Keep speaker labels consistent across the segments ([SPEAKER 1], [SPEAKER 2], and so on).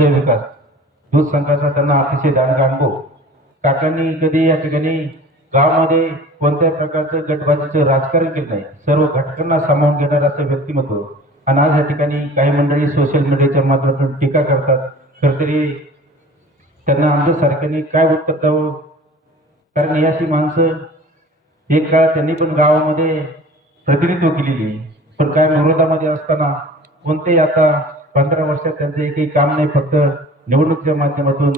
[SPEAKER 1] जय विकास दूध संघाचा त्यांना अतिशय दान अनुभव काकांनी कधी या ठिकाणी गावामध्ये कोणत्याही प्रकारचं गटबाजीचं राजकारण केलं नाही सर्व घटकांना सामावून घेणार असं व्यक्तिमत्व. आणि आज या ठिकाणी काही मंडळी सोशल मीडियाच्या माध्यमातून टीका करतात. खरं तरी त्यांना आमच्यासारख्याने काय उत्तर द्यावं? कारण ही अशी माणसं एक काळ त्यांनी पण गावामध्ये प्रतिनिधित्व केलेली पण काय विरोधामध्ये असताना कोणतेही आता पंधरा वर्षात त्यांचं एकही काम नाही फक्त निवडणुकीच्या माध्यमातून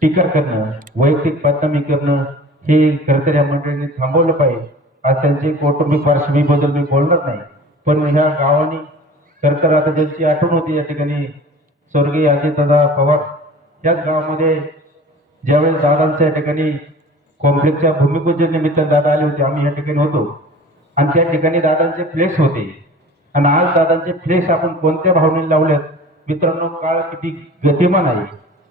[SPEAKER 1] टीका करणं वैयक्तिक बदनामी करणं हे खरं या मंडळींनी थांबवलं पाहिजे. आज त्यांची कौटुंबिक पार्श्वभूमीबद्दल मी बोलणार नाही. पण ह्या गावाने खरं आता ज्यांची आठवण होती या ठिकाणी स्वर्गीय अजितदादा पवार याच गावामध्ये ज्यावेळेस दादांच्या या ठिकाणी कॉम्प्लेक्सच्या भूमिपूजन निमित्त दादा आले होते आम्ही या ठिकाणी होतो. आणि त्या ठिकाणी दादांचे फ्लेक्स होते. आणि आज दादांचे फ्लेक्स आपण कोणत्या भावनेने लावलेत? मित्रांनो काळ किती गतिमान आहे.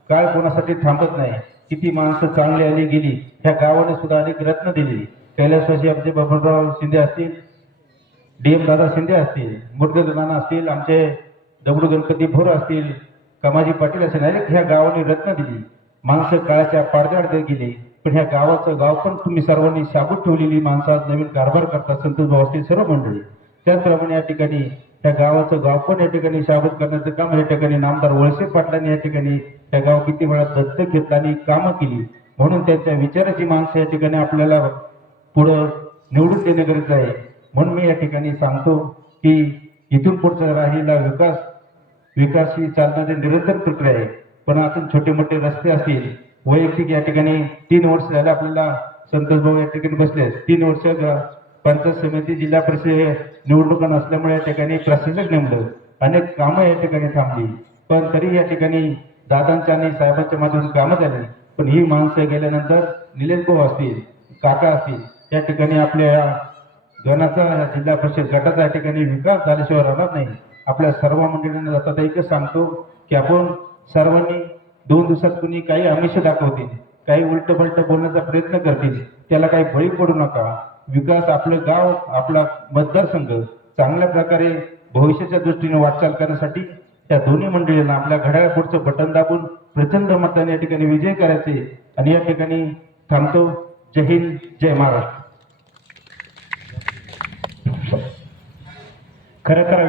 [SPEAKER 1] काळ कोणासाठी थांबत नाही. किती माणसं चांगली आली गेली ह्या गावाने सुद्धा अनेक रत्न दिली कैलासवासी आमचे बबनराव शिंदे असतील डी एम दादा शिंदे असतील मुरलीधर नाना असतील आमचे दगडू गणपती भोर असतील कमाजी पाटील असेल अनेक ह्या गावाने रत्न दिली. माणसं काळाच्या पडद्याआड गेली पण ह्या गावाचं गाव पण तुम्ही सर्वांनी शाबूत ठेवलेली माणसं आज नवीन कारभार करतात संतोष भाऊ असतील सर्व मंडळी. त्याचप्रमाणे या ठिकाणी त्या गावाचं गाव पण या ठिकाणी शाबूत करण्याचं काम या ठिकाणी नामदार वळसे पाटलांनी या ठिकाणी त्या गाव किती वेळा दत्तक घेतला आणि कामं केली. म्हणून त्यांच्या विचाराची माणसं या ठिकाणी आपल्याला पुढं निवडून देणे गरजेचं आहे. म्हणून मी या ठिकाणी सांगतो की इथून पुढचा राहिला विकास विकास ही चालणारी निरंतर प्रक्रिया आहे. पण अजून छोटे मोठे रस्ते असतील वैयक्तिक या ठिकाणी तीन वर्ष झाले आपल्याला संतोष भाऊ या ठिकाणी बसले तीन वर्ष पंचायत समिती जिल्हा परिषद निवडणुका नसल्यामुळे या ठिकाणी प्रशासक नेमलं. अनेक कामं या ठिकाणी थांबली. पण तरी या ठिकाणी दादांच्या आणि साहेबांच्या माध्यमातून कामं झाली. पण ही माणसं गेल्यानंतर निलेश भाऊ असतील काका असतील या ठिकाणी आपल्या गणाचा जिल्हा परिषद गटाचा या ठिकाणी विकास झाल्याशिवाय राहणार नाही. आपल्या सर्व मंडळींना जातात एकच सांगतो की आपण सर्वांनी दोन दिवसात कुणी काही आमिष दाखवतील काही उलट पलट बोलण्याचा प्रयत्न करतील त्याला काही बळी पडू नका. विकास आपलं गाव आपला मतदारसंघ चांगल्या प्रकारे भविष्याच्या दृष्टीने वाटचाल करण्यासाठी त्या दोन्ही मंडळींना आपल्या घड्याळ पुढचं बटन दाबून प्रचंड मताने या ठिकाणी विजय करायचे आणि या ठिकाणी थांबतो. जय हिंद जय महाराष्ट्र.
[SPEAKER 2] खरं तर